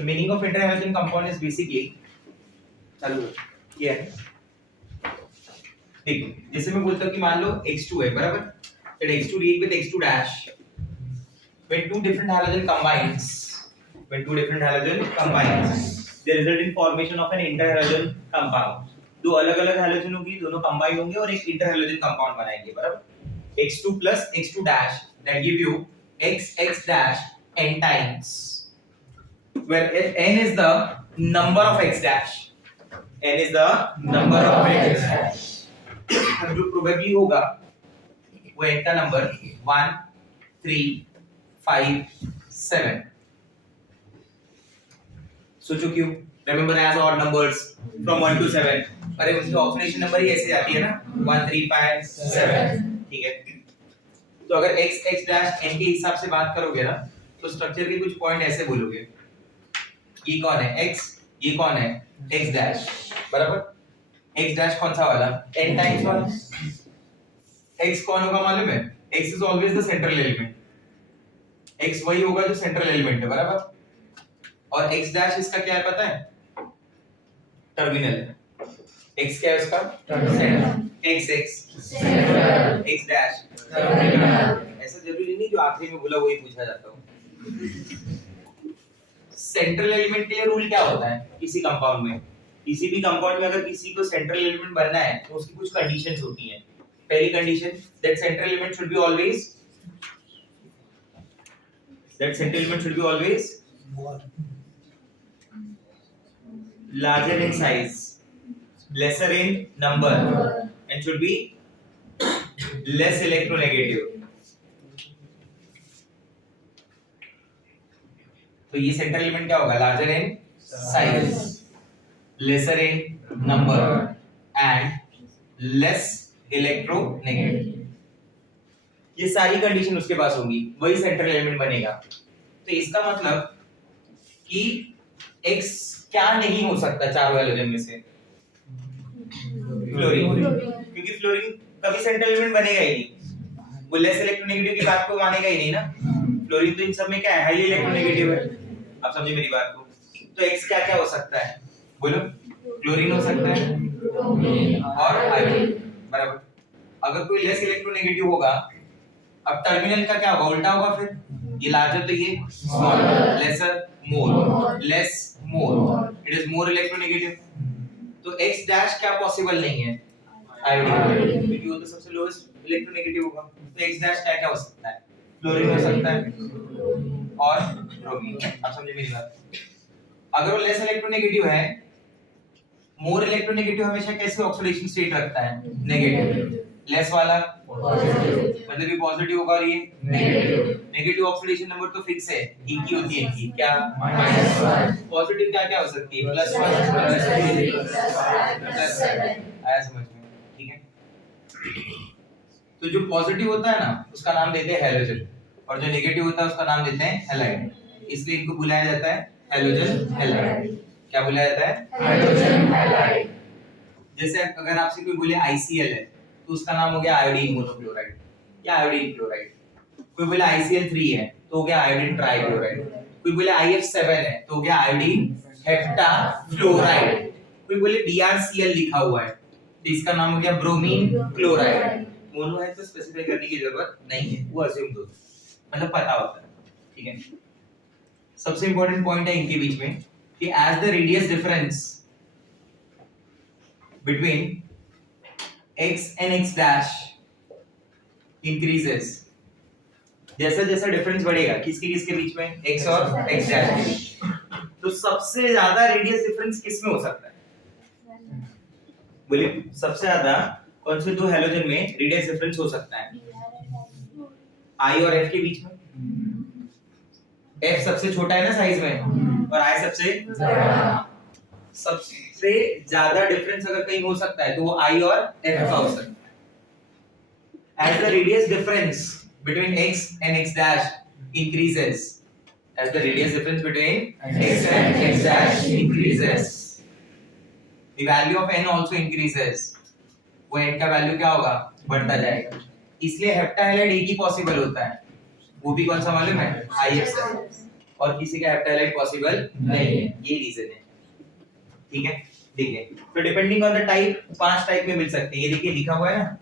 The meaning of interhalogen compound is basically चालू ये है ठीक है, जैसे मैं बोलता हूँ कि मान लो X2 है बराबर, that X2 react with X2 dash when two different halogen combines they result in formation of an interhalogen compound. दो अलग-अलग हैलोजन होंगी, दोनों कंबाइन होंगे और एक इंटरहैलोजन कंपाउंड बनाएंगे बराबर। X2 plus X2 dash that give you XX dash n times, where if n is the number of X dash, n is the number of X dash, जो probably होगा वो n का number 1 3 5 7। सोचो क्यों? Remember as odd numbers from 1 to 7। अरे उसकी oxidation number ही ऐसे जाती है ना 1 3 5 7, ठीक है। तो अगर x x डैश n के हिसाब से बात करोगे ना तो स्ट्रक्चर के कुछ पॉइंट ऐसे बोलोगे, ये कौन है x, ये कौन है x डैश बराबर। x डैश कौन सा वाला? n टाइम्स वाला। x कौन होगा मालूम है? x is always the central element, x वही होगा जो सेंट्रल एलिमेंट है बराबर। और x डैश इसका क्या है पता है? टर्मिनल है। x क्या है उसका? Terminal. x x dash terminal. ऐसा जरूरी नहीं जो आखिरी में बोला वही पूछा जाता हो। सेंट्रल एलिमेंट के लिए रूल क्या होता है किसी कंपाउंड में? किसी भी कंपाउंड में अगर किसी को सेंट्रल एलिमेंट बनना है तो उसकी कुछ कंडीशंस होती हैं। पहली condition that central element should be always larger in size, lesser in number, and should be less electronegative। तो ये सेंट्रल एलिमेंट क्या होगा? larger in size, lesser in number, and less electronegative। ये सारी कंडीशन उसके पास होंगी, वही सेंट्रल एलिमेंट बनेगा। तो इसका मतलब कि X क्या नहीं हो सकता चारों हैलोजन में से? फ्लोरीन, क्योंकि फ्लोरीन कभी सेंट्रल एलिमेंट बनेगा ही नहीं, वो लेस इलेक्ट्रोनेगेटिव की बात को मानेगा ही नहीं ना। फ्लोरीन तो इन सब में क्या है? हाईली इलेक्ट्रोनेगेटिव है। आप समझे मेरी बात को? तो X क्या क्या हो सकता है बोलो? क्लोरीन हो सकता है और आयोडीन बराबर। अगर कोई लेस इलेक्ट्रोनेगेटिव होगा, अब टर्मिनल का क्या होगा? उल्टा होगा फिर। ये लार्जर तो ये smaller, lesser more, less more, it is more electronegative. तो x डैश क्या पॉसिबल नहीं है? आयोडीन, क्योंकि वो तो सबसे लोएस्ट इलेक्ट्रोनेगेटिव होगा। तो x डैश क्या क्या हो सकता है? फ्लोरीन हो सकता है और ब्रोमीन। आप समझे मेरी बात? अगर वो लेस इलेक्ट्रोनेगेटिव है, मोर इलेक्ट्रोनेगेटिव हमेशा कैसे ऑक्सीडेशन स्टेट रखता है? नेगेटिव। लेस वाला मतलब ये पॉजिटिव होगा और ये नेगेटिव ऑक्सीडेशन नंबर तो फिक्स है, एक ही होती है इनकी। क्या? -1। पॉजिटिव क्या क्या हो सकती है? +1 +7। आया समझ में? ठीक है। तो जो पॉजिटिव होता है ना उसका नाम देते हैं हैलोजन, और जो नेगेटिव होता है उसका नाम देते हैं हैलाइड। इसलिए इनको बुलाया जाता है हैलोजन हैलाइड। क्या बुलाया जाता है? Halogen halide. जैसे अगर आपसे कोई बोले ICL है तो उसका नाम हो गया आयोडीन मोनोक्लोराइड या आयोडीन क्लोराइड। कोई बोले ICL3 है तो हो गया आयोडीन ट्राइक्लोराइड। कोई बोले IF7 है तो हो गया आयोडीन हेप्टाफ्लोराइड। कोई बोले BrCl लिखा हुआ है तो इसका नाम हो गया ब्रोमीन क्लोराइड। मोनो है तो स्पेसिफाई करने की जरूरत नहीं है, वो अज्यूम दो, मतलब पता होता है। ठीक है। सबसे इंपॉर्टेंट पॉइंट है इनके बीच में कि as the radius difference between x and x dash increases, जैसा जैसा डिफरेंस बढ़ेगा किसके किसके बीच में? x और x dash। तो सबसे ज्यादा रेडियस डिफरेंस किस में हो सकता है? बोलिए सबसे ज्यादा कौन से दो हैलोजन में रेडियस डिफरेंस हो सकता है? I और F के बीच में। F सबसे छोटा है ना साइज में और I सबसे सबसे ज्यादा डिफरेंस अगर कहीं हो सकता है तो वो I और F का हो सकता है। As the radius difference between x and x dash increases, as the radius difference between x and x dash increases, the value of n also increases। वो n का वैल्यू क्या होगा? बढ़ता जाएगा। इसलिए हेप्टाहाइलाइड एक ही पॉसिबल होता है, वो भी कौन सा मालूम है? IF7। और किसी का हेप्टा हैलाइड पॉसिबल नहीं है, ये रीजन है। ठीक है, देखिए तो depending on the type 5 type में मिल सकते हैं। ये देखिए लिखा हुआ है ना,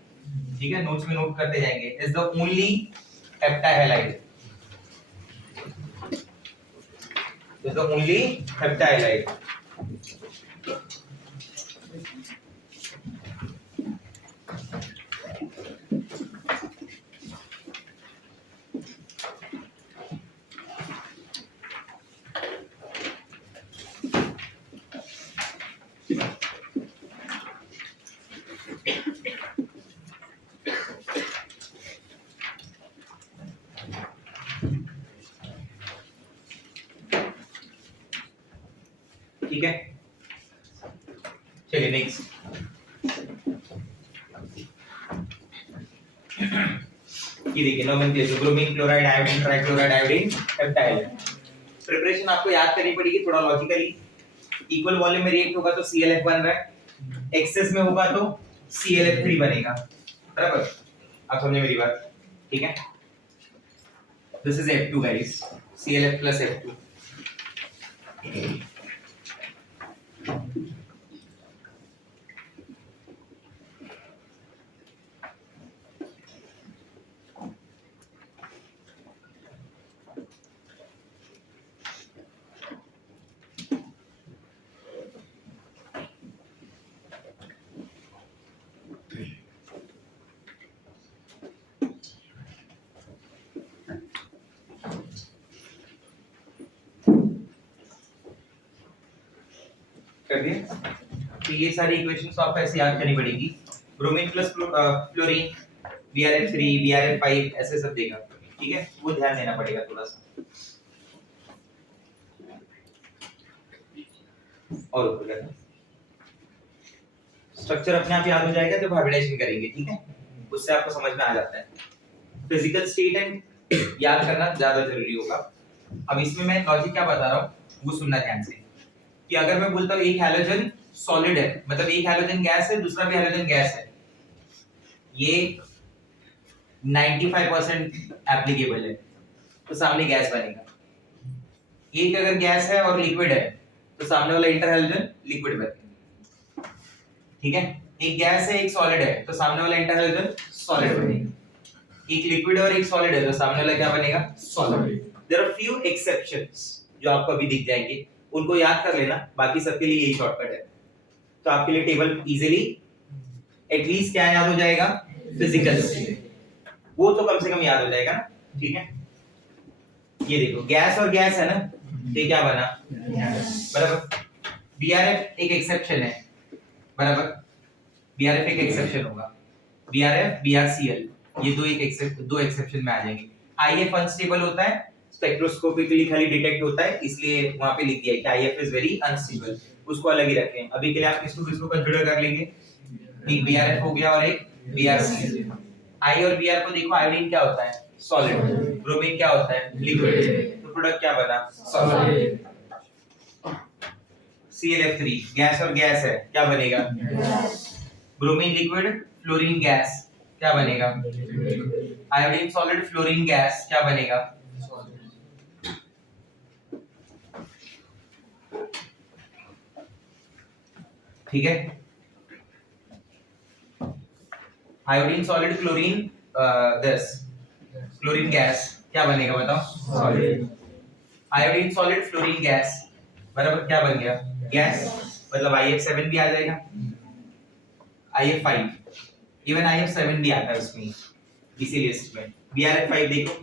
ठीक है, नोट्स में नोट करते जाएंगे। Is the only hepta halide, is the only hepta halide. ठीक है, चलिए नेक्स्ट। ये देखिए nomenclature, bromine chloride, iodine, trichloride, iodine, heptyl. Preparation आपको याद करनी पड़ेगी थोड़ा लॉजिकली। इक्वल वॉल्यूम में रिएक्ट होगा तो ClF बन रहा है, एक्सेस में होगा तो ClF3 बनेगा, बराबर? आप समझे मेरी बात? ठीक है, this is F2 guys, ClF plus F2। कर दिए? तो ये सारी इक्वेशंस तो आपको ऐसे याद करनी पड़ेगी। Bromine plus fluorine, BrF3, BrF5 ऐसे सब देगा, ठीक है, वो ध्यान देना पड़ेगा थोड़ा सा। और ऊपर स्ट्रक्चर अपने आप याद हो जाएगा जब हाइब्रिडाइजेशन करेंगे, ठीक है, उससे आपको समझ में आ जाता है। फिजिकल स्टेट एंड याद करना ज्यादा जरूरी होगा। अब इसमें मैं लॉजिक क्या बता रहा हूँ वो सुनना ध्यान से, कि अगर मैं बोलता हूँ एक हैलोजन सॉलिड है, मतलब एक हैलोजन गैस है, दूसरा भी हैलोजन गैस है, ये 95% एप्लीकेबल है, तो सामने गैस बनेगा। एक अगर गैस है और लिक्विड है तो सामने वाला इंटर हैलोजन लिक्विड बनेगा, ठीक है। एक गैस है एक सॉलिड है तो सामने वाला इंटर हैलोजन सॉलिड बनेगा। एक लिक्विड और एक सॉलिड है तो सामने वाला क्या बनेगा? Solid. There are few exceptions जो आपको अभी दिख जाएंगे, उनको याद कर लेना, बाकी सबके लिए यही शॉर्टकट है। तो आपके लिए टेबल इजीली एटलीस्ट क्या याद हो जाएगा? फिजिकल स्टेट, वो तो कम से कम याद हो जाएगा ना, ठीक है। ये देखो गैस और गैस है ना, तो क्या बना? बराबर। BrF एक एक्सेप्शन है, बराबर, BrF एक एक्सेप्शन होगा, BrF BrCl ये दो एक्सेप्शन में आ जाएंगे। IF अनस्टेबल होता है, स्पेक्ट्रोस्कोपिकली खाली डिटेक्ट होता है, इसलिए वहां पे लिख दिया है कि IF इज वेरी अनस्टेबल, उसको अलग ही रखें। अभी के लिए आप किसको किसको कंसीडर कर लेंगे? एक BrF हो गया और एक BrCl। I और Br को देखो, आयोडीन क्या होता है? सॉलिड, ब्रोमीन क्या होता है? लिक्विड, तो प्रोडक्ट क्या बना? सॉलिड। ClF3 गैस और गैस है, क्या बनेगा? ब्रोमीन लिक्विड, फ्लोरीन गैस, क्या बनेगा? आयोडीन सॉलिड, फ्लोरीन गैस, क्या बनेगा? ठीक है, iodine solid, fluorine fluorine gas, क्या बनेगा बताओ? Solid. Iodine solid, fluorine gas, बराबर क्या बन गया? गैस, मतलब IF7 भी आ जाएगा, IF5, इवन IF7 भी आता है उसमें इसी लिस्ट में। BrF5 देखो,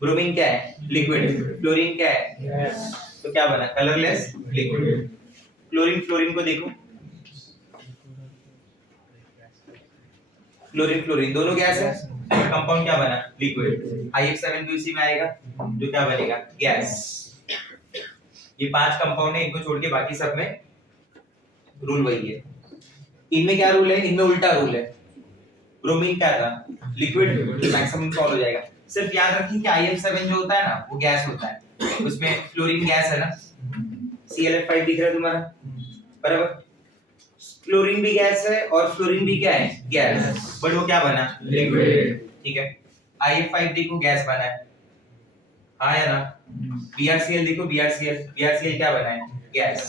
ब्रोमीन क्या है? लिक्विड, फ्लोरीन क्या है? गैस, तो क्या बना? Colourless liquid. क्लोरीन, फ्लोरीन को देखो, फ्लोरीन फ्लोरीन दोनों गैस है, कंपाउंड क्या बना? लिक्विड। IF7 भी उसी में आएगा, जो क्या बनेगा? गैस। ये 5 कंपाउंड है, इनको छोड़ के बाकी सब में रूल वही है। इनमें क्या रूल है? इनमें उल्टा रूल है। ब्रोमीन क्या था? लिक्विड, मैक्सिमम सॉल्व हो जाएगा। सिर्फ याद रखिए कि IF7 जो होता है ना, वो गैस होता है, उसमें फ्लोरीन गैस है ना, ClF5 दिख रहा है तुम्हारा, बराबर। क्लोरीन भी गैस है और फ्लोरीन भी क्या है? गैस, बट वो क्या बना? लिक्विड, ठीक है। IF5 देखो गैस बना है, हाँ या ना? BrCl देखो, BrCl क्या बना है? गैस।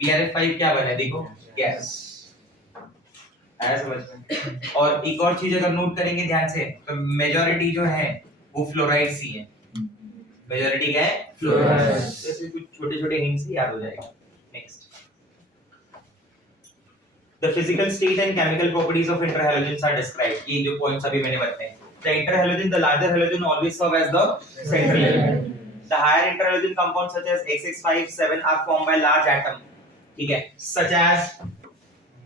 BrF5 क्या बना है? देखो, गैस। आया समझ में? और एक और चीज अगर नोट करेंगे ध्यान से, तो मेजॉरिटी जो है वो फ्लोराइड्स ही है। मेजॉरिटी क्या है? फ्लोराइड्स। जैसे कुछ छोटे-छोटे हिंट्स याद हो जाएगा। Next, the physical state and chemical properties of interhalogens are described. ये जो पॉइंट्स अभी मैंने बताए, the interhalogen, the larger halogen always serve as the central element. The higher interhalogen compounds such as XX5, 7 are formed by large atom. ठीक है, such as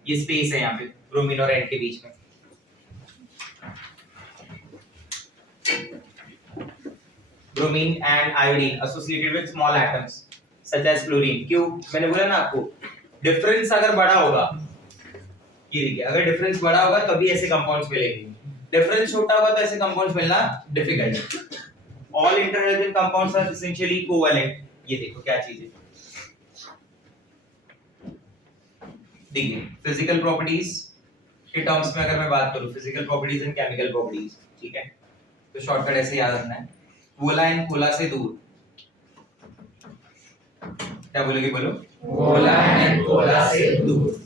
ये space है यहाँ पे ब्रोमीन और एन के बीच में। Bromine and iodine associated with small atoms such as fluorine. क्यों? मैंने बोला ना आपको, डिफरेंस अगर बड़ा होगा, ये देखिए, अगर डिफरेंस बड़ा होगा तभी ऐसे कंपाउंड्स मिलेंगे, डिफरेंस छोटा होगा तो ऐसे कंपाउंड्स मिलना डिफिकल्ट है। All interhalogen compounds are essentially covalent. ये देखो क्या चीज है, देखिए फिजिकल प्रॉपर्टीज के टर्म्स में अगर मैं बात करूं, physical properties and chemical properties, ठीक है, तो शॉर्टकट ऐसे याद रखना है, गोला एंड खोला से दूर। क्या बोलोगे? बोलो, गोला एंड खोला से दूर।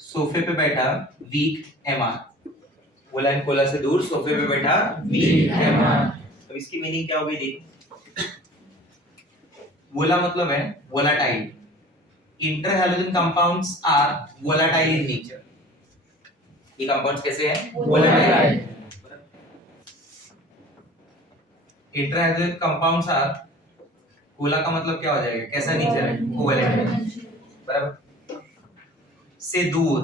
सोफे पे बैठा वीक एमआर, गोला एंड खोला से दूर, सोफे पे बैठा वीक एमआर। अब इसकी मीनिंग क्या होगी? देखो, वोला मतलब है volatile, interhalogen compounds are volatile in nature. ये कंपाउंड्स कैसे हैं? वोलाटाइल। इंटरहैलोजन कंपाउंड्स आर, वोला का मतलब क्या हो जाएगा? कैसा नेचर है? कोवैलेंट, बराबर। से दूर,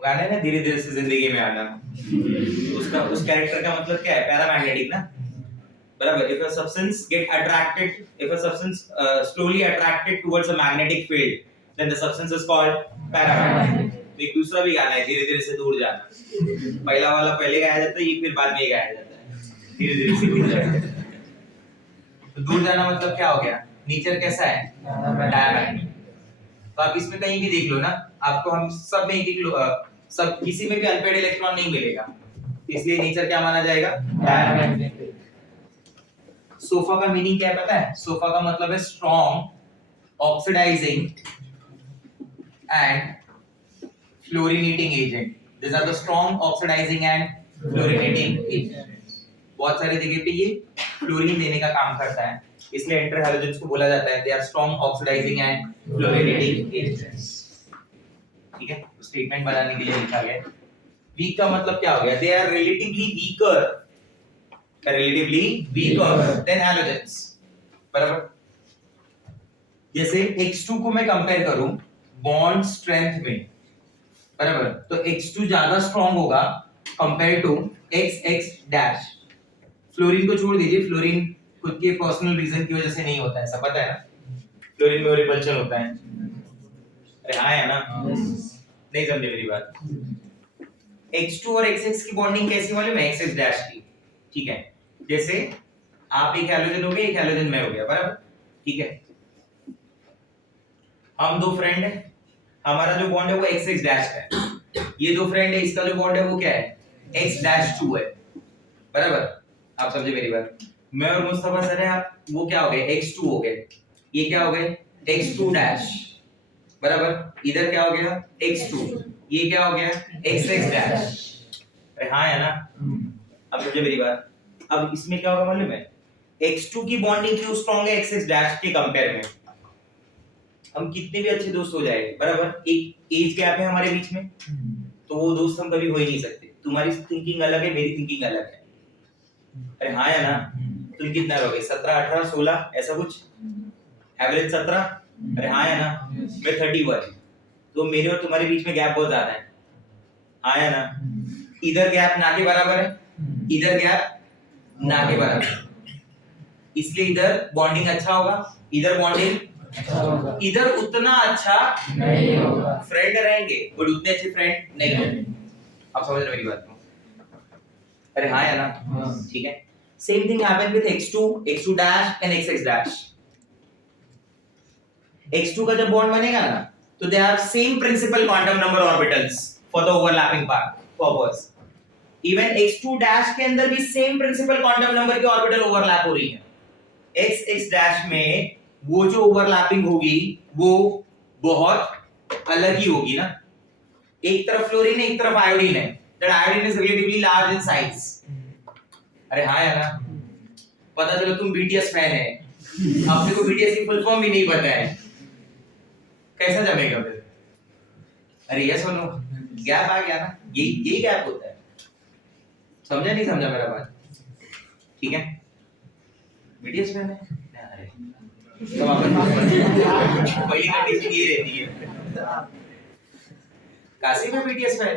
गाना है ना धीरे धीरे से जिंदगी में आना, उसका उस कैरेक्टर का मतलब क्या है? पैरामैग्नेटिक ना, बराबर। If a substance get attracted, if a substance slowly attracted towards a magnetic field, then the substance is called paramagnetic. तो एक दूसरा भी गाना है, धीरे धीरे से दूर जाना। पहला वाला पहले गाया जाता है, ये फिर बाद में गाया जाता है, धीरे धीरे से दूर जाना। तो दूर जाना मतलब क्या हो गया? नेचर कैसा है? डायमैग्नेटिक। तो आप इसमें कहीं भी देख लो ना, आपको हम सब में एक सब किसी में भी अनपेड इलेक्ट्रॉन नहीं मिलेगा, इसलिए नेचर क्या माना जाएगा? डायमैग्नेटिक। सोफा का मीनिंग क्या है पता है? सोफा का मतलब है strong oxidising and fluorinating agent. This are the strong oxidising and fluorinating agent. बहुत सारे जगह पे ये फ्लोरीन देने का काम करता है, इसलिए इंटरहैलोजेंस को बोला जाता है they are strong oxidising and fluorinating agents. ठीक है, स्टेटमेंट बनाने के लिए लिखा गया है। वीक का मतलब क्या हो गया? They are relatively weaker than halogens, बराबर। जैसे X2 को मैं कंपेयर करूं बॉन्ड स्ट्रेंथ में, बराबर, तो X2 ज्यादा स्ट्रॉन्ग होगा compare to XX dash. Fluorine को छोड़ दीजिए, फ्लोरीन खुद के पर्सनल रीजन की वजह से नहीं होता है, सब पता है ना, फ्लोरीन में रिपल्शन होता है। अरे हाँ है ना? नहीं समझे मेरी बात। X2 और XX की बॉन्डिंग कैसी मालूम है? XX डैश की, ठीक है। जैसे आप एक हैलोजन हो गए, एक हैलोजन मैं हो गया, बराबर, ठीक है। हम दो फ्रेंड हैं, हमारा जो बॉन्ड है वो XX डैश का है, ये दो फ्रेंड है, इसका जो बॉन्ड है वो क्या है? X डैश 2 है, बराबर। आप समझे मेरी बात? मैं और मुस्तफा सर है, आप वो क्या हो गए? X2 हो गए, ये क्या हो गए? X2 डैश, बराबर। इधर क्या हो गया? X2, ये क्या हो गया? XX dash. अरे हाँ है ना? अब समझे मेरी बात? अब इसमें क्या होगा मालूम है? X2 की बॉन्डिंग क्यों स्ट्रॉन्ग है XX डैश के कंपेयर में? हम कितने भी अच्छे दोस्त हो जाए, बराबर, एक एज गैप है हमारे बीच में, तो वो दोस्त हम कभी हो ही नहीं सकते। तुम्हारी थिंकिंग अलग है, मेरी थिंकिंग अलग है। अरे हाँ या ना? तुम कितना रहोगे? 17, 18, 16 ऐसा कुछ, एवरेज 17। अरे हाँ या ना? मैं 31, तो मेरे और तुम्हारे बीच में गैप बहुत ज्यादा है, हाँ या ना? इधर गैप ना के बराबर है, इधर गैप ना के बराबर, इसलिए इधर बॉन्डिंग अच्छा होगा, इधर बॉन्डिंग अच्छा होगा, इधर उतना अच्छा नहीं होगा। फ्रेंड रहेंगे बट उतने अच्छे फ्रेंड नहीं होंगे। आप समझ रहे मेरी बात को? अरे हाँ या ना? ठीक है। Same thing happen with X2 dash and XX dash. X2 का जब बॉन्ड बनेगा ना, तो they have same principal quantum number orbitals for the overlapping part. Coppers. Even x2 dash के अंदर भी सेम प्रिंसिपल क्वांटम नंबर की ऑर्बिटल ओवरलैप हो रही है। x डैश में वो जो ओवरलैपिंग होगी वो बहुत अलग ही होगी ना। एक तरफ फ्लोरीन है, एक तरफ आयोडीन है। That iodine is relatively large in size. अरे हाँ यार ना, पता चलो तुम बीटीएस फैन है, आपने को बीटीएस की फुल फॉर्म भी नहीं पता है, कैसा जमेगा फिर? अरे ये सुनो, गैप आ गया ना, यही गैप होता है। समझा नहीं समझा मेरा बात? ठीक है, बीटीएस फैन है, अरे तो पहली कंडीशन ये रहती है, काशी में बीटीएस फैन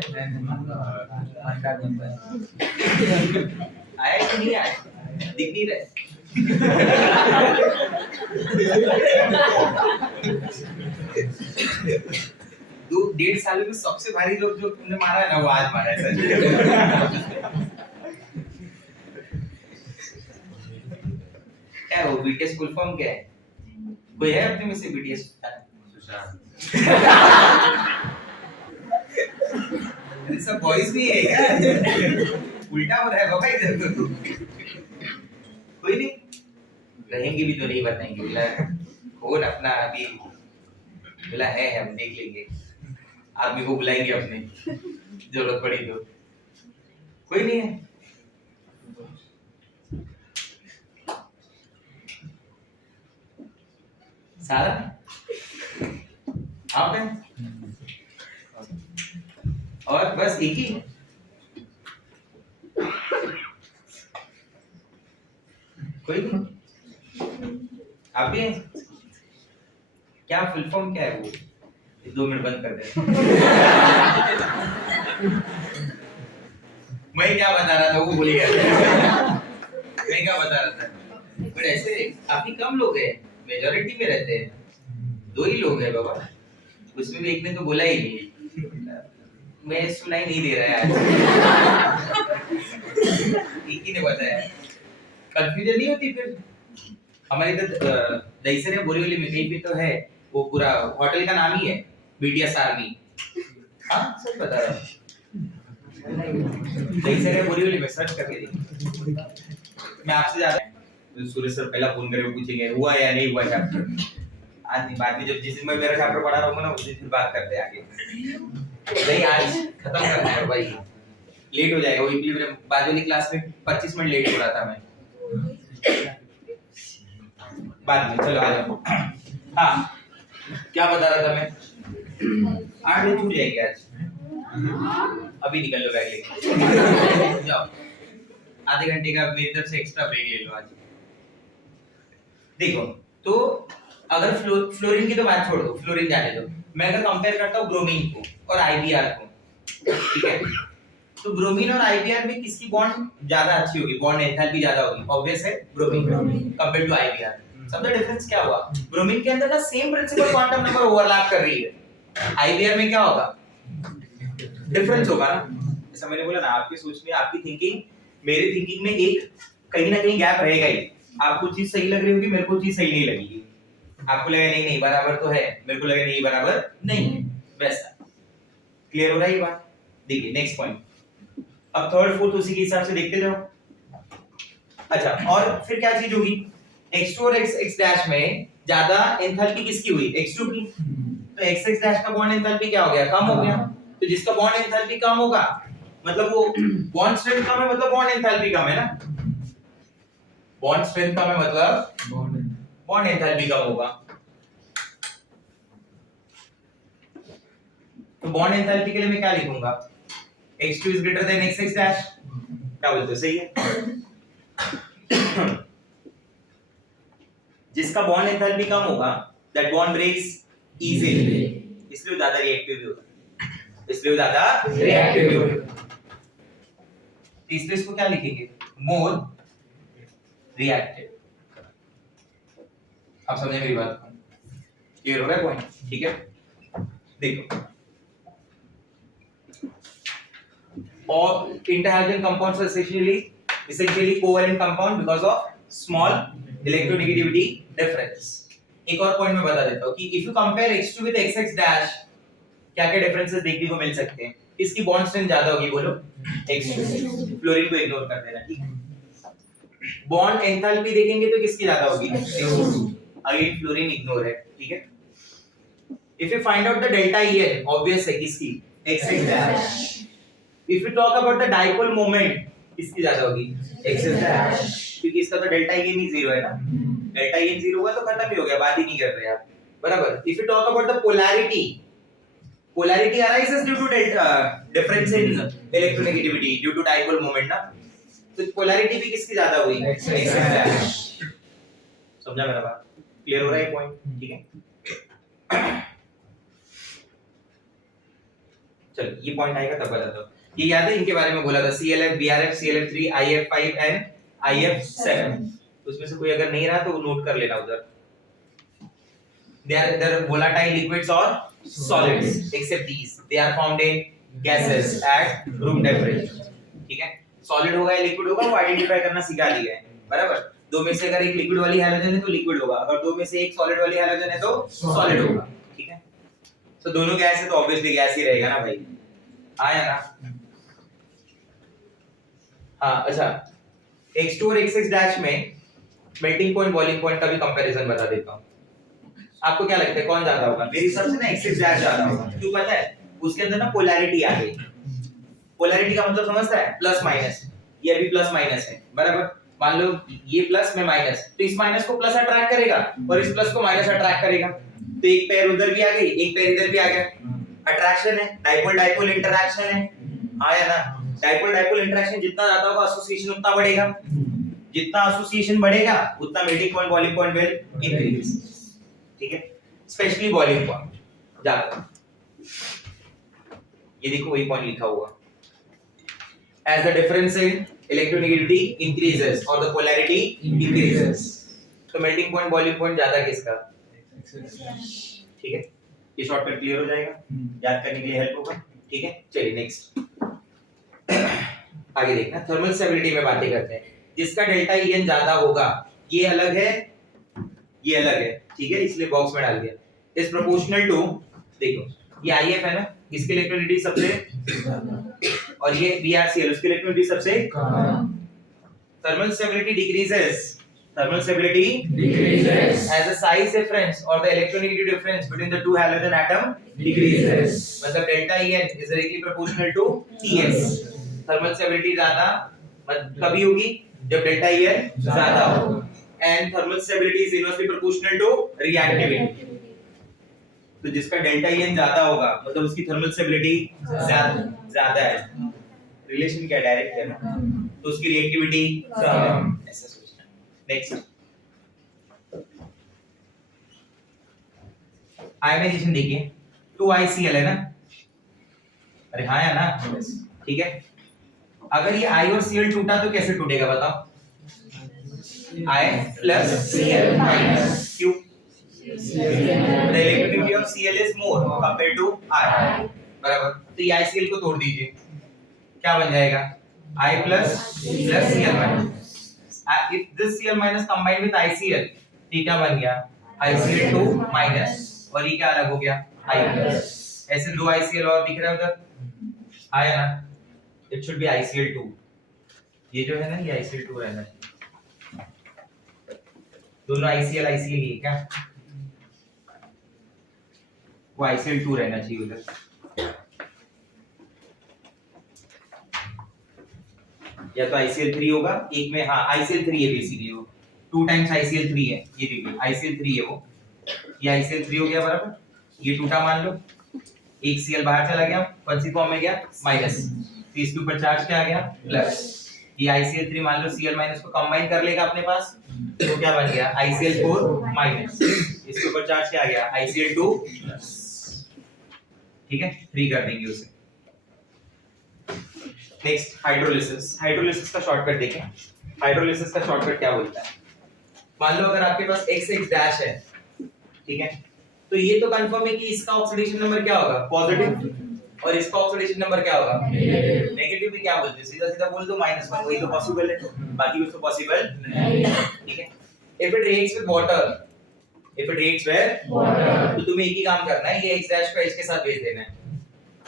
आया कि नहीं आया, दिख नहीं रहे। 1.5 साल में सबसे भारी लोग जो तुमने मारा है ना, वो आज मारा है सर। क्या वो बीटीएस फुल फॉर्म क्या है? कोई है अपने में से बीटीएस? सब बॉयज भी है क्या? उल्टा हो रहा है बाबा इधर तो। कोई नहीं, रहेंगे भी तो नहीं बताएंगे, बोला कौन अपना अभी, बोला है हम देख लेंगे, आदमी को बुलाएंगे अपने, जरूरत पड़ी तो। कोई नहीं है, सारा आप हैं और बस एक ही। कोई नहीं, आप भी हैं। क्या फुल फॉर्म क्या है वो? 2 मिनट बंद कर दे। मैं क्या बता रहा था वो भूल गया। मैं क्या बता रहा था, पर ऐसे काफी कम लोग हैं, मेजॉरिटी में रहते हैं, 2 ही लोग हैं बाबा, उसमें भी एक ने तो बोला ही नहीं। मैं सुनाई नहीं दे रहा है आज। एक ही ने बताया, कंफ्यूजन नहीं होती फिर? हमारे इधर दहीसर या बोरीवली में कहीं भी तो है, वो पूरा होटल का नाम ही है बीटीएस आर्मी। हाँ सच बता रहा हूँ, दहीसर या बोरीवली में सर्च करके देखिए। मैं आपसे ज्यादा सूर्य सर पहला फोन करके पूछेंगे हुआ या नहीं हुआ चैप्टर। आज नहीं, बाद में जब जिस दिन मैं मेरा चैप्टर पढ़ा रहा हूँ ना, उस दिन फिर बात करते हैं आगे। नहीं आज खत्म करना है भाई, लेट हो जाएगा। वो इक्विलिब्रियम बाजू वाली क्लास में 25 मिनट लेट हो रहा था मैं, बाद में। चलो आ जाओ। हाँ क्या बता रहा था मैं? 8 बजे छूट जाएंगे आज, अभी निकल लो बैग लेके जाओ। आधे घंटे का मेरी तरफ से एक्स्ट्रा ब्रेक ले लो आज। देखो तो अगर फ्लोरीन की तो बात छोड़ दो, फ्लोरीन जाने दो। मैं अगर कंपेयर करता हूँ ब्रोमीन को और आईबीआर को, ठीक है, तो ब्रोमीन और आईबीआर में किसकी बॉन्ड ज्यादा अच्छी होगी? बॉन्ड एंथैल्पी ज्यादा होगी, ऑब्वियस है ब्रोमीन कंपेयर टू आईबीआर। समझो डिफरेंस क्या हुआ? ब्रोमीन के अंदर ना same principal quantum number overlap कर रही है, आईबीआर में क्या होगा? डिफरेंस होगा ना। जैसा मैंने बोला ना, आपकी सोच में, आपकी थिंकिंग, मेरी थिंकिंग में एक कहीं ना कहीं गैप रहेगा ही। आपको चीज सही लग रही होगी, मेरे को चीज सही नहीं लगेगी। आपको लगे नहीं नहीं बराबर तो है, मेरे को लगे नहीं बराबर नहीं है, वैसा। क्लियर हो रहा है ये बात? देखिए नेक्स्ट पॉइंट, अब थर्ड फोर्थ उसी के हिसाब से देखते जाओ। अच्छा, और फिर क्या चीज होगी? x2 और x डैश में ज्यादा एंथैल्पी किसकी हुई? x2 की। तो x डैश का बॉन्ड एंथैल्पी क्या हो गया? कम हो गया। तो जिसका बॉन्ड एंथैल्पी कम होगा मतलब वो बॉन्ड स्ट्रेंथ कम है, मतलब बॉन्ड एंथैल्पी कम है ना। बॉन्ड स्ट्रेंथ कम है मतलब बॉन्ड एंथैल्पी कम होगा। तो बॉन्ड एंथैल्पी के लिए मैं क्या लिखूंगा? x2 is greater than x dash. क्या बोलते हो, सही है? जिसका बॉन्ड एंथैल्पी कम होगा दैट बॉन्ड ब्रेक्स इजीली, इसलिए ज्यादा रिएक्टिव भी होगा, इसलिए ज्यादा रिएक्टिव भी होगा। तीसरे इसको क्या लिखेंगे? More reactive. आप समझे मेरी बात को? क्लियर हो रहा है पॉइंट? ठीक है, देखो और interhalogen compounds are essentially covalent compound because of small electronegativity difference। एक और पॉइंट मैं बता देता हूँ कि if you compare H2 with XX dash क्या क्या डिफरेंसेस देखने को मिल सकते हैं। किसकी बॉन्ड स्ट्रेंथ ज्यादा होगी बोलो? X2। फ्लोरीन को इग्नोर कर देना, ठीक है। बॉन्ड एंथैल्पी देखेंगे तो किसकी ज्यादा होगी? अगेन फ्लोरीन इग्नोर है, ठीक है। If you find out the delta EN, obvious है किसकी? XX dash. If you talk about the dipole moment, किसकी ज्यादा होगी? XS डैश, क्योंकि इसका तो डेल्टा EN ही 0 है ना। डेल्टा EN 0 हुआ तो खत्म ही हो गया, बात ही नहीं कर रहे आप, बराबर। If you talk about the polarity, polarity arises due to difference in electronegativity due to dipole moment ना, तो polarity भी किसकी ज्यादा हुई? XS dash. समझा मेरा बात? क्लियर हो रहा है पॉइंट? ठीक है, चलो ये पॉइंट आएगा तब बताता हूँ। ये याद है इनके बारे में बोला था, CLF, BRF, CLF3, IF5 and IF7। उसमें से कोई अगर नहीं रहा तो वो नोट कर लेना उधर। They are either volatile liquids or solids, except these. They are found in gases at room temperature. ठीक है, सॉलिड होगा या लिक्विड होगा वो आइडेंटिफाई करना सिखा लिया है, बराबर। दो में से अगर एक लिक्विड वाली हैलोजन है तो लिक्विड होगा, अगर दो में से एक सॉलिड वाली हैलोजन है तो सॉलिड होगा, ठीक है। तो दोनों गैस है तो ऑब्वियसली गैस ही रहेगा ना भाई, आया ना। हाँ अच्छा, X2 और XX डैश में मेल्टिंग पॉइंट बॉइलिंग पॉइंट का भी कंपैरिजन बता देता हूँ। आपको क्या लगता है कौन ज्यादा होगा? मेरे हिसाब से ना XX डैश ज्यादा होगा। क्यों पता है? उसके अंदर ना पोलैरिटी आ गई। पोलैरिटी का मतलब समझता है? Plus minus. ये भी प्लस माइनस है, बराबर। मान लो ये प्लस में माइनस, तो इस माइनस को प्लस अट्रैक्ट करेगा और इस प्लस को माइनस अट्रैक्ट करेगा, तो एक पैर उधर भी आ गई, एक पैर इधर भी आ गया। अट्रैक्शन है, डाइपोल डाइपोल इंटरैक्शन है, आया ना। डाइपोल डाइपोल इंटरैक्शन जितना ज्यादा होगा एसोसिएशन उतना बढ़ेगा, जितना एसोसिएशन बढ़ेगा उतना melting point boiling point will increase, ठीक है। स्पेशली बॉइलिंग पॉइंट ज्यादा। ये देखो वही पॉइंट लिखा हुआ, as the difference in electronegativity increases or the polarity increases, तो melting point boiling point ज्यादा किसका? ठीक है, ये शॉर्टकट क्लियर हो जाएगा, याद करने के लिए हेल्प होगा, ठीक है। चलिए नेक्स्ट आगे देखना, थर्मल स्टेबिलिटी में बातें करते हैं। जिसका डेल्टा EN ज्यादा होगा, ये अलग है, ये अलग है, ठीक है, इसलिए बॉक्स में डाल दिया। इज प्रोपोर्शनल टू, देखो ये IF है ना, इसकी इलेक्ट्रोनेगेटिविटी सबसे, और ये BRCl उसकी इलेक्ट्रोनेगेटिविटी सबसे कम। Thermal stability decreases, thermal stability decreases as the size difference or the electronegativity difference between the two halogen atom decreases, मतलब delta EN is directly proportional to TS। thermal stability ज्यादा कभी होगी जब delta EN ज्यादा हो, and thermal stability is inversely proportional to reactivity। तो जिसका delta EN ज्यादा होगा मतलब उसकी थर्मल स्टेबिलिटी ज्यादा है, रिलेशन क्या डायरेक्ट है ना, तो उसकी रिएक्टिविटी कम, ऐसा सोचना। नेक्स्ट आयनाइजेशन देखिए, 2ICl है ना, अरे हाँ है ना, ठीक है। अगर ये I और Cl टूटा तो कैसे टूटेगा बताओ? I plus Cl minus, क्यों? The electronegativity of Cl is more compared to I, बराबर। तो ये ICl को तोड़ दीजिए, क्या बन जाएगा? I plus Cl minus। If this Cl minus combined with ICl, तो क्या बन गया? ICl2 minus, और ये क्या अलग हो गया? I plus। ऐसे दो ICl और दिख रहा है उधर, आया ना? It should be ICl2। ये जो है ना, ये ICl2 रहना चाहिए, दोनों ICl ही है क्या? वो ICl2 रहना चाहिए उधर, या तो ICl3 होगा एक में, हाँ ICl3 है बेसिकली, वो 2 टाइम्स ICl3 है, ये देखिए ICl3 है वो, ये ICl3 हो गया बराबर। ये टूटा मान लो, एक Cl बाहर चला गया, कौन सी फॉर्म में गया? माइनस, तो इसके ऊपर चार्ज क्या आ गया? प्लस। ये ICl3 मान लो Cl माइनस को कंबाइन कर लेगा अपने पास, तो क्या बन गया? ICl4 माइनस, इसके ऊपर चार्ज क्या आ गया? ICl2 प्लस, ठीक है, 3 कर देंगे उसे। नेक्स्ट हाइड्रोलिसिस, हाइड्रोलिसिस का शॉर्टकट देखें। हाइड्रोलिसिस का शॉर्टकट क्या बोलता है? मान लो अगर आपके पास XX डैश है, ठीक है, तो ये तो कंफर्म है कि इसका ऑक्सीडेशन नंबर क्या होगा? पॉजिटिव, और इसका ऑक्सीडेशन नंबर क्या होगा? नेगेटिव। भी क्या बोलते हैं? सीधा सीधा बोल दो -1, वही तो पॉसिबल है, बाकी कुछ तो पॉसिबल नहीं है, ठीक है। If it reacts with water, if it reacts with water, तो तुम्हें एक ही काम करना है, ये X डैश को H के साथ भेज देना है,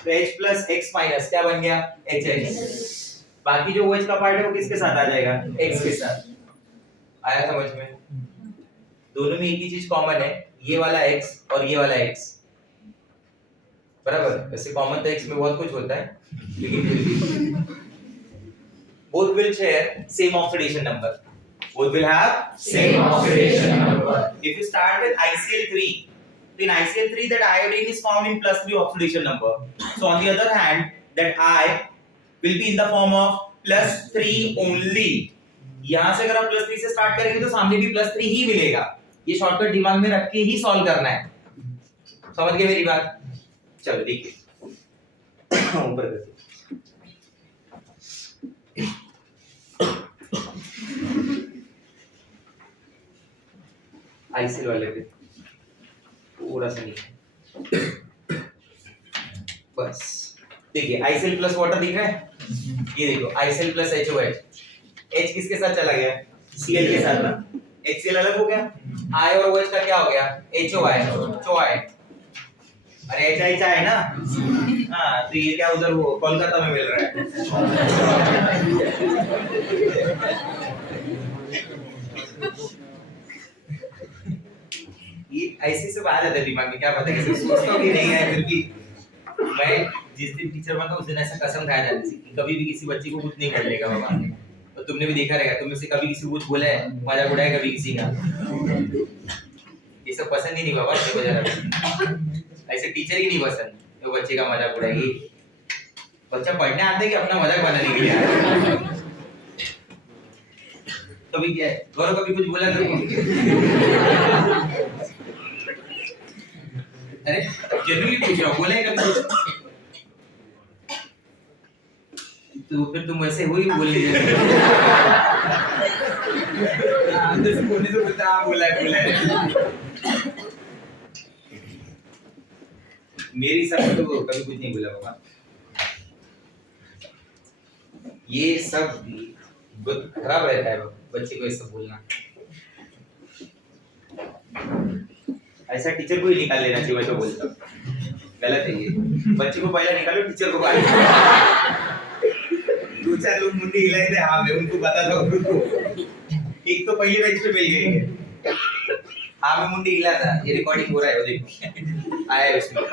तो H प्लस X माइनस क्या बन गया HH। बाकी जो OH का पार्ट है वो किसके साथ आ जाएगा X के साथ। आया समझ में? दोनों में एक ही चीज कॉमन है, ये वाला X और ये वाला X बराबर। वैसे कॉमन तो X में बहुत कुछ होता है लेकिन फिर भी both will share same oxidation number. Both will have same oxidation number. If you start with ICl3, in ICl3 that iodine is found in +3 oxidation number. So on the other hand, that I will be in the form of +3 only. यहाँ से अगर आप +3 से start करेंगे तो सामने भी +3 ही मिलेगा। ये शॉर्टकट दिमाग में रख के ही सॉल्व करना है। समझ गए मेरी बात? चलो देखिए ऊपर करते आईसीएल वाले पे पूरा सा नीचे बस। देखिए आईसीएल प्लस वाटर दिख रहा है, ये देखो आईसीएल प्लस HOH। H किसके साथ चला गया Cl के साथ ना, HCl अलग हो गया, I और OH का क्या हो गया HOI। अरे HI है ना, हाँ तो ये क्या उधर वो कोलकाता में मिल रहा है। ये ऐसे से बाहर आता है दिमाग में, क्या पता कैसे सोचता हूँ कि नहीं है। फिर भी मैं जिस दिन टीचर बनता उस दिन ऐसा कसम खाया जाती थी कि कभी भी किसी बच्चे को कुछ नहीं कर लेगा बाबा। तो तुमने भी देखा रहेगा, तुम में से कभी किसी को कुछ बोला है मजाक उड़ाया कभी किसी का? ये सब पसंद ही नहीं बाबा। ऐसे टीचर ही नहीं पसंद तो बच्चे का मजाक उड़ाएगी। बच्चा पढ़ने आता है कि अपना मजाक बनाने के लिए आता है। कभी क्या है गौरव कभी कुछ बोला करो? अरे जनरली पूछ रहा हूँ, बोला है कभी? तो फिर तुम वैसे हुई बोल लीजिए। अंदर से बोलने से बोलता हाँ बोला है। मेरी सब तो कभी कुछ नहीं बोला बाबा। ये सब बहुत खराब रहता है बच्चे को ऐसा बोलना। ऐसा टीचर को ही निकाल लेना चाहिए, मैं तो बोलता हूँ गलत है ये। बच्चे को पहले निकालो, टीचर को बाद में। दो चार लोग मुंडी हिलाए थे, हाँ मैं उनको बताता हूँ उनको। एक तो पहली बेंच पे मिल गई है, हाँ मैं मुंडी हिला था, ये रिकॉर्डिंग हो रहा है वो देखो आया है उसमें।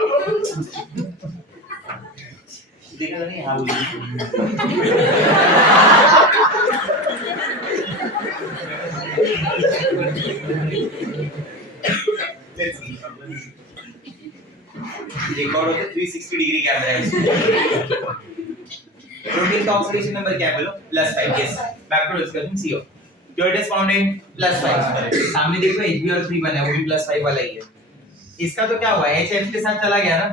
देखा था नहीं? हाँ रिकॉर्ड होता है 360 डिग्री कैमरा है। प्रोटीन का ऑक्सीडेशन नंबर क्या है बोलो? +5। Yes, back to discussion CO जो इट इज फाउंड इन +5। सामने देखो HbO3 बना है, वो भी +5 वाला ही है। इसका तो क्या हुआ है HF के साथ चला गया ना,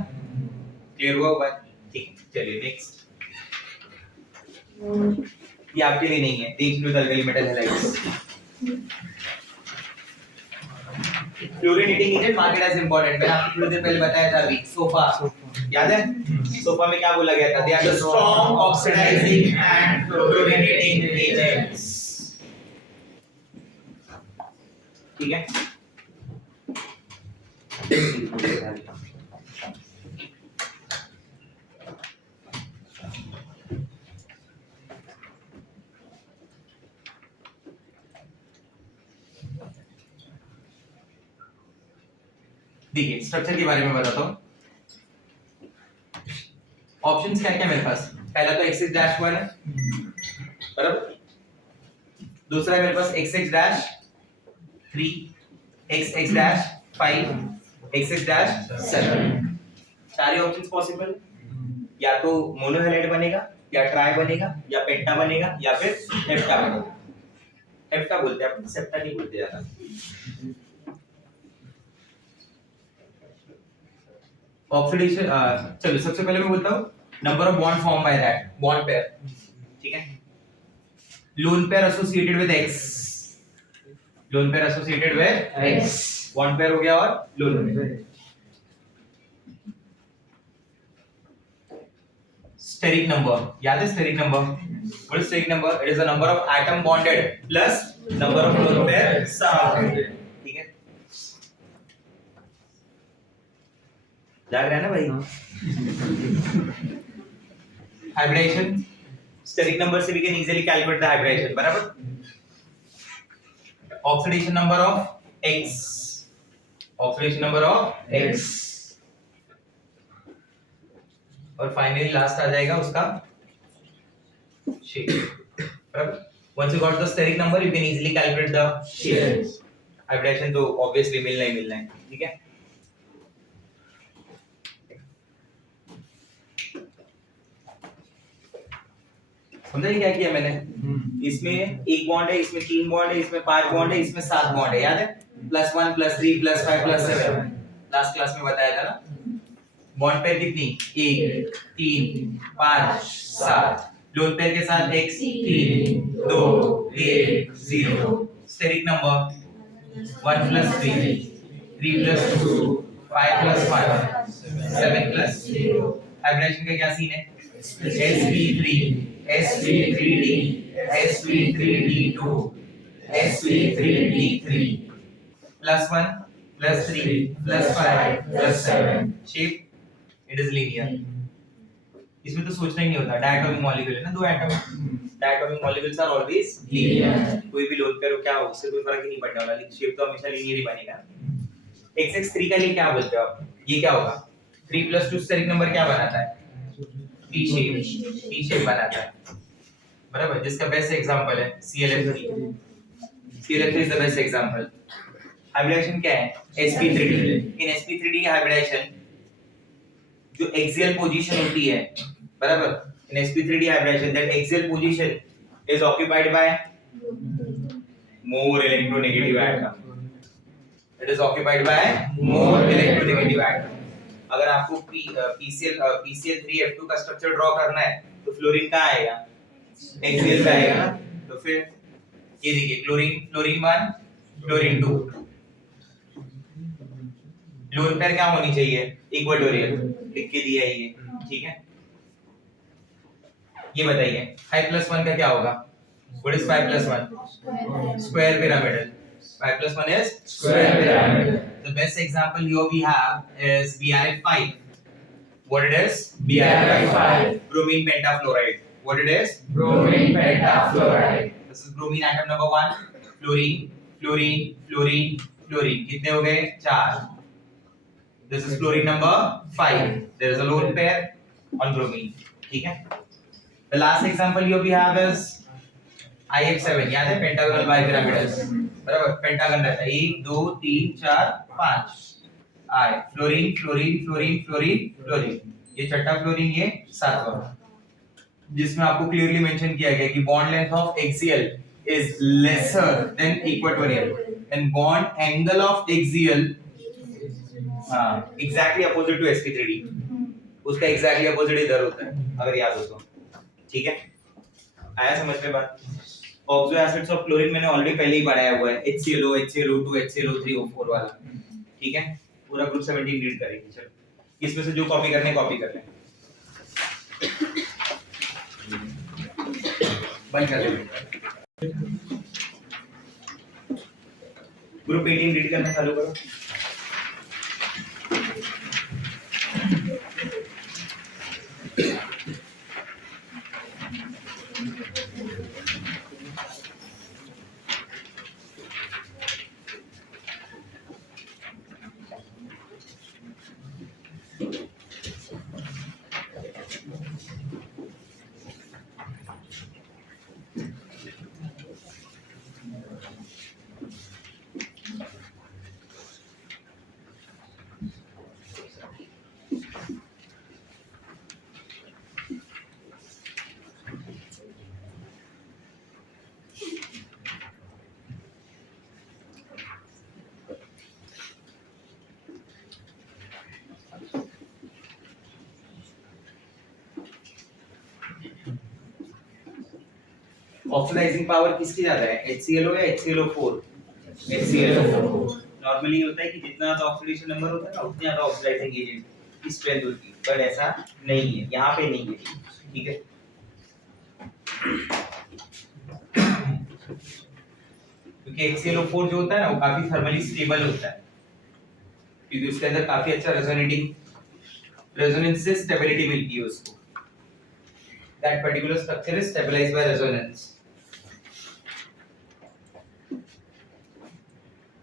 क्लियर हुआ हुआ है। ठीक है चलिए नेक्स्ट। ये आपके लिए नहीं है, देख लो alkali metal halides. Fluorinating agent marked as important. मैंने आपको थोड़ी देर पहले बताया था अभी सोफा, याद है? सोफा में क्या बोला गया था? They are the strong oxidising and fluorinating agents. ठीक है देखिए स्ट्रक्चर के बारे में बताता हूँ। ऑप्शंस क्या क्या मेरे पास? पहला तो XX-1 है बराबर, दूसरा है मेरे पास XX-3, XX-5, XX-7। सारे ऑप्शंस पॉसिबल, या तो मोनोहैलाइड बनेगा, या ट्राई बनेगा, या पेंटा बनेगा, या फिर हेप्टा बनेगा। हेप्टा बोलते हैं, सेप्टा नहीं बोलते ज्यादा। ऑक्सीडेशन चलो सबसे पहले मैं बोलता हूँ number of bond form by that bond pair. ठीक है, lone pair associated with X, lone pair associated with X, bond pair हो गया और लोन पेयर। स्टेरिक नंबर, याद है steric number? What is steric number? It is the number of atom bonded plus number of lone pair surrounded. ठीक है, लग रहा है ना भाई? Hybridization, steric number से we can easily calculate the hybridization, बराबर? Oxidation number of X. Oxidation number of X. और फाइनली लास्ट आ जाएगा उसका shape. बराबर? Once you got the steric number, you can easily calculate the shape. Hybridization तो obviously मिलना ही मिलना है, ठीक है? समझा क्या किया मैंने? इसमें एक बॉन्ड है, इसमें 3 बॉन्ड है, इसमें 5 बॉन्ड है, इसमें 7 बॉन्ड है, याद है? +1 +3 +5 +7 लास्ट क्लास में बताया था ना? बॉन्ड पेयर कितनी? 1 3 5 7 लोन पेयर के साथ x 3 2 1 0 स्टेरिक नंबर 1 + 3 3 + 2 5 + 1 7 + 0 हाइब्रिडेशन का क्या सीन है? sp3 sp3d sp3d2 sp3d3 +1 +3 +5 +7 shape it is linear. इसमें तो सोचना ही नहीं होता, डायटोमिक मॉलिक्यूल है ना, 2 atom, diatomic molecules are always linear, कोई भी लोन पेयर हो क्या हो उससे कोई फर्क ही नहीं पड़ने वाला, शेप तो हमेशा लीनियर ही बनेगा। xx3 का लिए क्या बोलते हो आप? ये क्या होगा? 3 + 2 स्टेरिक नंबर क्या बनाता है? टी शेप बनाता है, बराबर? जिसका बेस्ट एग्जांपल है ClF3। ClF3 is the best example. Hybridisation क्या है? sp3d। इन sp3d की हाइब्रिडेशन जो एक्सियल पोजीशन होती है, बराबर? In sp3d hybridisation that axial position is occupied by more electronegative atom, it is occupied by more electronegative atom। अगर आपको PCl3F2 का स्ट्रक्चर ड्रॉ करना है तो फ्लोरीन कहाँ आएगा? एक्सियल पे आएगा ना। तो फिर ये देखिए क्लोरीन 1 क्लोरीन 2 लोन पेयर क्या होनी चाहिए? इक्वेटोरियल, लिख के दिया है ये, ठीक है? ये बताइए 5 + 1 का क्या होगा? What is 5 + 1? Square pyramidal। 5 + 1 is square pyramidal। The best example here we have is BRF5। What it is? BRF5, bromine pentafluoride। What it is? Bromine pentafluoride। This is bromine atom number 1, fluorine fluorine fluorine fluorine कितने हो गए? 4। This is fluorine number 5, there is a lone pair on bromine, ठीक है? The last example here we have is IF7, याद है? Pentagonal bipyramidal, बराबर? Pentagon रहता है 1 2 3 4 5 I fluorine fluorine fluorine fluorine fluorine, ये छठा फ्लोरीन, ये सातवां, जिसमें आपको क्लियरली मेंशन किया गया कि bond length of axial is lesser than equatorial and bond angle of axial exactly opposite to sp3d, उसका एग्जैक्टली अपोजिट इधर होता है, अगर याद हो तो, ठीक है? आया समझ में बात? ऑक्सो एसिड्स ऑफ क्लोरीन मैंने ऑलरेडी पहले ही पढ़ाया हुआ है, HClO HClO2 HClO3O4 वाला, ठीक है? पूरा ग्रुप 17 रीड करेंगे। चलो इसमें से जो कॉपी करने कॉपी कर लें, बंद कर दो। ग्रुप 18 रीड करना चालू करो। ऑक्सीडाइजिंग पावर किसकी ज्यादा है? HClO या HClO4? HClO4। नॉर्मली होता है कि जितना ज्यादा ऑक्सीडेशन नंबर होता है ना उतनी ज्यादा ऑक्सीडाइजिंग एजेंट की स्ट्रेंथ होती है, पर ऐसा नहीं है, यहाँ पे नहीं है, ठीक है? क्योंकि HClO4 जो होता है ना वो काफी थर्मली स्टेबल होता है, क्योंकि उसके अंदर काफी अच्छा रेजोनेंस से स्टेबिलिटी मिलती है उसको। That particular structure is stabilised by resonance.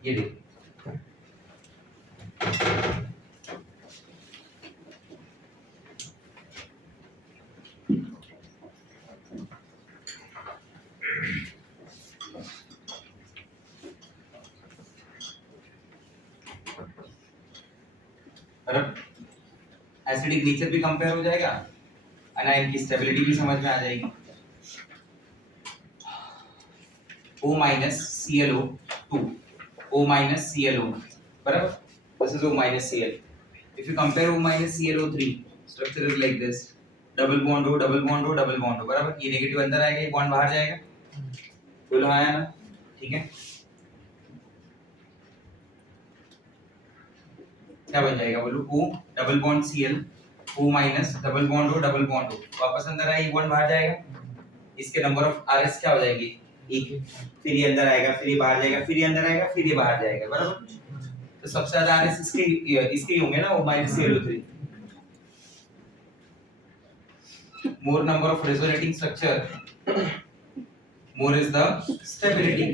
ये देखिए एसिडिक नेचर भी कंपेयर हो जाएगा, अनायन की स्टेबिलिटी भी समझ में आ जाएगी। O minus ClO2, O minus ClO, बराबर? This is O minus Cl. If you compare O minus ClO3, structure is like this. Double bond हो, डबल बॉन्ड हो, डबल बॉन्ड हो, बराबर? ये नेगेटिव अंदर आएगा, ये बॉन्ड बाहर जाएगा। बोलो आया ना? ठीक है? क्या बन जाएगा बोलो? O double bond Cl, O minus double bond हो, डबल बॉन्ड हो, वापस अंदर आएगा, ये बॉन्ड बाहर जाएगा। इसके नंबर ऑफ RS क्या हो जाएगी? एक। फिर ये अंदर आएगा, फिर ये बाहर जाएगा, फिर ये अंदर आएगा, फिर ये बाहर जाएगा, बराबर? तो सबसे ज्यादा RS इसके ही होंगे ना, O minus ClO3। More number of resonating structure, more is the stability.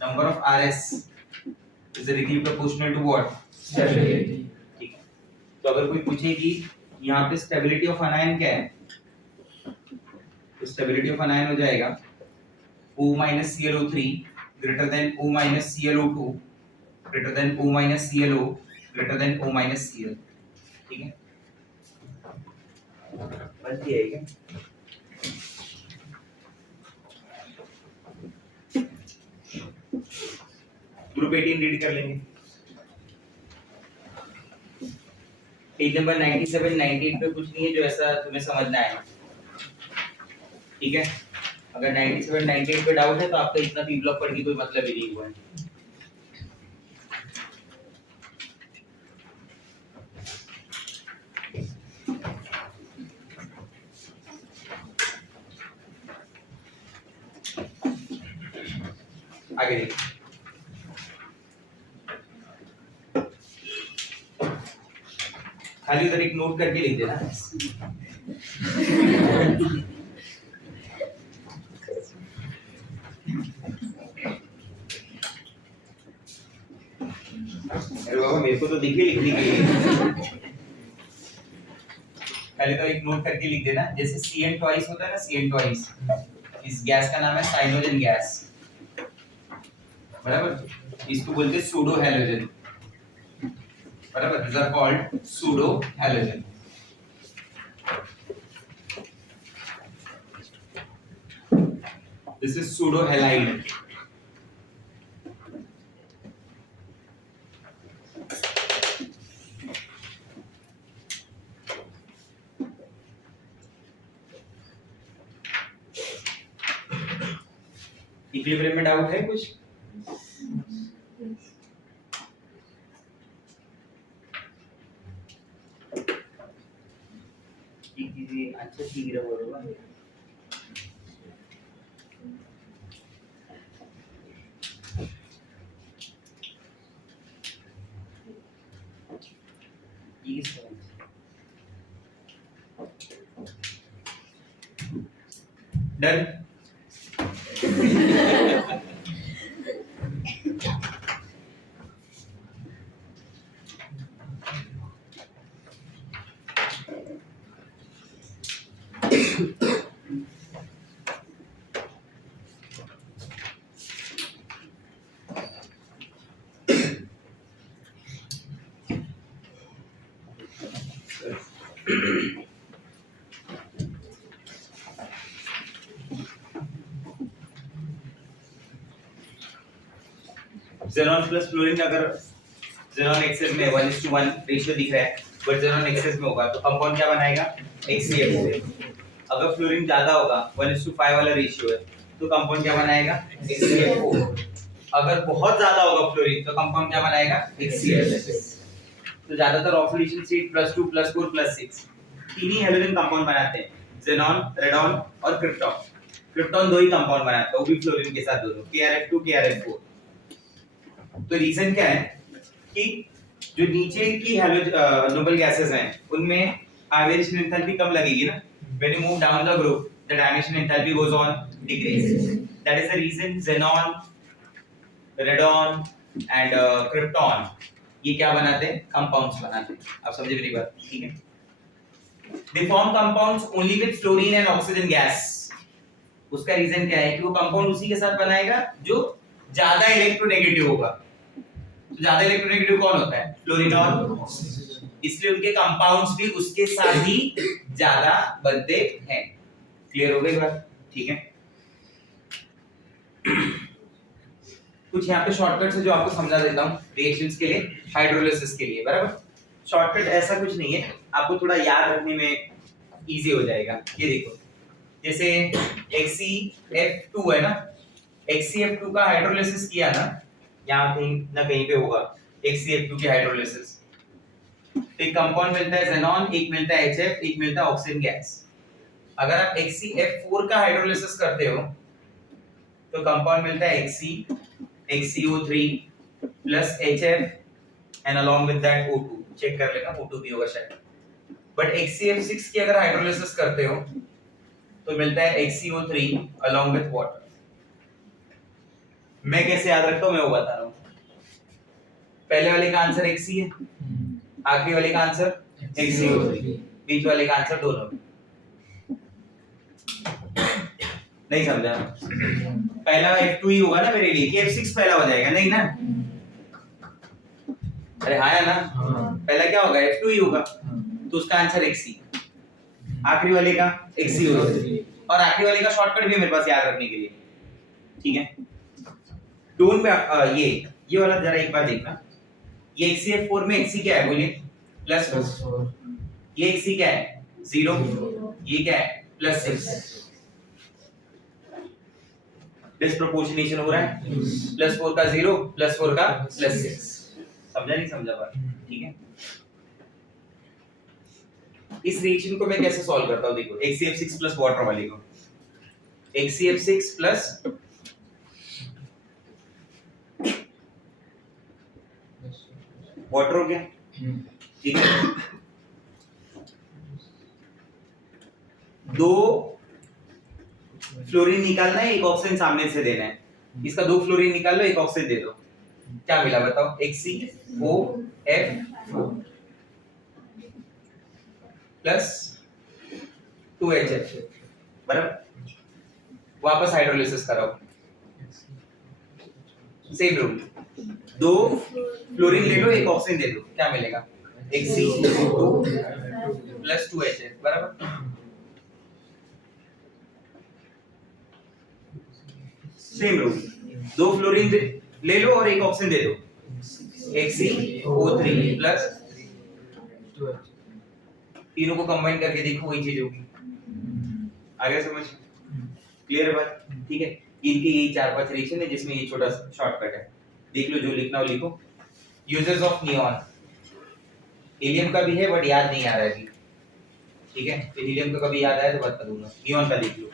Number of RS is directly proportional to what? Stability. ठीक है। तो अगर कोई पूछे कि यहाँ पे stability of anion क्या है, तो stability of anion हो जाएगा O minus ClO3 greater than O minus ClO2 greater than O minus ClO greater than O minus Cl। ठीक है? बनती है क्या? ग्रुप 18 रीड कर लेंगे। पेज नंबर 97 98 पे कुछ नहीं है जो ऐसा तुम्हें समझना है, ठीक है? अगर 97 98 पे डाउट है तो आपका इतना पी ब्लॉक पढ़ के कोई मतलब ही नहीं हुआ है। आगे देखिए, खाली उधर एक नोट करके लिख देना। अरे बाबा मेरे को तो दिखे लिखने के लिए, पहले तो एक नोट करके लिख देना। जैसे CN ट्वाइस होता है ना, CN ट्वाइस, इस गैस का नाम है साइनोजन गैस, बराबर? इसको बोलते हैं सूडो हैलोजन, बराबर? These are called pseudo halogen. This is pseudo halide. Equilibrium में डाउट है कुछ? अच्छा ठीक है बोलो। डन। xenon प्लस फ्लोरीन, अगर xenon एक्सेस में 1:1 रेशियो दिख रहा है, बट xenon एक्सेस में होगा तो कंपाउंड क्या बनाएगा? HCl। अगर फ्लोरीन ज्यादा होगा, 1:5 वाला रेशियो है, तो कंपाउंड क्या बनाएगा? HCl। अगर बहुत ज्यादा होगा फ्लोरीन तो कंपाउंड क्या बनाएगा? HCl। तो ज्यादातर ऑक्सीडेशन स्टेट +2 +4 +6 तीन ही हैलोजन कंपाउंड बनाते हैं, xenon, radon और क्रिप्टॉन। क्रिप्टॉन दो ही कंपाउंड बनाता है, वो भी फ्लोरीन के साथ दोनों, KrF2 KrF4। तो रीजन क्या है कि जो नीचे की नोबल गैसेस हैं उनमें आयोनाइजेशन एंथैल्पी कम लगेगी ना. When you move down the group, the dimension enthalpy goes on decrease. That is the reason xenon, radon and krypton ये क्या बनाते हैं? Compounds बनाते हैं. आप समझे मेरी बात? ठीक है. They form compounds only with fluorine and oxygen gas. उसका रीजन क्या है कि वो कंपाउंड उसी के साथ बनाएगा जो ज्यादा इलेक्ट्रोनेगेटिव होगा. तो ज्यादा इलेक्ट्रोनेगेटिव कौन होता है? फ्लोरीन और ऑक्सीजन. इसलिए उनके कंपाउंड्स भी उसके साथ ही ज्यादा बनते हैं. क्लियर हो गई बात? ठीक है. कुछ यहाँ पे शॉर्टकट्स है जो आपको समझा देता हूँ रिएक्शंस के लिए, हाइड्रोलिसिस के लिए. बराबर. शॉर्टकट ऐसा कुछ नहीं है, आपको थोड़ा याद रखने में इजी हो जाएगा. ये देखो, जैसे HCF2 है ना, HCF2 का हाइड्रोलिसिस किया ना, यहाँ कहीं ना कहीं पे होगा HCF2 की हाइड्रोलिसिस. एक कंपाउंड मिलता है xenon, एक मिलता है HF, एक मिलता है ऑक्सीजन गैस. अगर आप HCF4 का हाइड्रोलिसिस करते हो तो कंपाउंड मिलता है HCO3 plus HF and along with that O2. Check कर लेना, O2 भी होगा शायद. बट HCF6 की अगर हाइड्रोलिसिस करते हो तो मिलता है HCO3 अलोंग विद वाटर. मैं कैसे याद रखता हूं मैं वो बता रहा हूं. पहले वाले का आंसर Hc है, आखिरी वाले का आंसर HCO3, बीच वाले का आंसर दोनों. नहीं समझा? पहला F2 ही होगा ना मेरे लिए, कि F6 पहला हो जाएगा? नहीं ना. अरे हाँ या ना? पहला क्या होगा? F2 ही होगा. तो उसका आंसर Hc. आखिरी वाले का HCO3. और आखिरी वाले का शॉर्टकट भी मेरे पास याद रखने के लिए. ठीक है. डोंट में ये वाला जरा एक बार देखना. ये HCF4 में Hc क्या है बोलिए? +4. ये Hc क्या है? 0. ये क्या है? +6. डिस्प्रोपोर्शनेशन हो रहा है. +4 का 0, +4 का +6. समझा नहीं समझा बात? ठीक है. इस रिएक्शन को मैं कैसे सॉल्व करता हूं? देखो, HCF6 प्लस वाटर वाले को, HCF6 प्लस वाटर हो गया. ठीक है. दो फ्लोरीन निकालना है, एक ऑक्सीजन सामने से देना है. इसका 2 फ्लोरीन निकाल लो, एक ऑक्सीजन दे दो. क्या मिला बताओ? HCOF4 plus 2HF. बराबर. वापस हाइड्रोलिसिस कराओ. Same rule. 2 फ्लोरीन ले लो, एक ऑक्सीजन दे दो. क्या मिलेगा? HCO2 plus 2HF. बराबर. Same rule. 2 फ्लोरीन ले लो और एक ऑक्सीजन दे दो. HCO3 plus 2. तीनों को कंबाइन करके देखो, वही चीज होगी. आगे समझ? क्लियर है बात? ठीक है. इनके यही 4-5 रिएक्शन है जिसमें ये छोटा शॉर्टकट है. देख लो, जो लिखना हो लिखो. Uses of neon. हीलियम का भी है बट याद नहीं आ रहा है अभी. ठीक है. फिर हीलियम का कभी याद आए तो बता दूंगा. नियॉन का देख लो.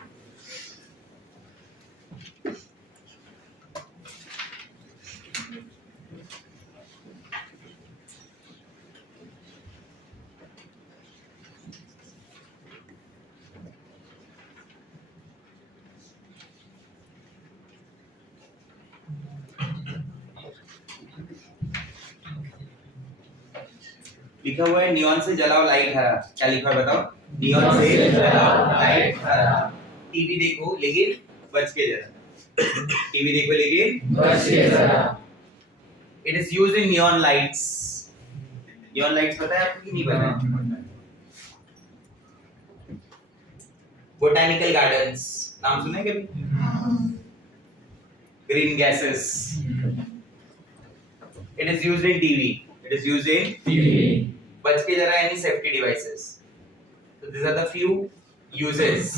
लिखा हुआ है नियॉन से जलाओ लाइट हरा. क्या लिखा है बताओ? नियॉन से जलाओ लाइट हरा. टीवी देखो लेकिन बच के जरा. टीवी देखो लेकिन बच के जरा. It is used in neon lights. Neon lights पता है आपको कि नहीं पता है? बोटैनिकल गार्डन्स नाम सुने कभी? Green gases. It is used in TV. It is used in TV. बच के जरा any safety devices. So these are the few uses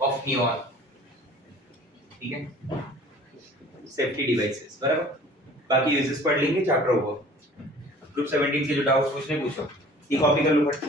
of neon. ठीक है? Safety devices. बराबर? बाकी uses पढ़ लेंगे चैप्टर को. ग्रुप 17 के जो डाउट्स पूछने पूछो. ये कॉपी कर लो फट.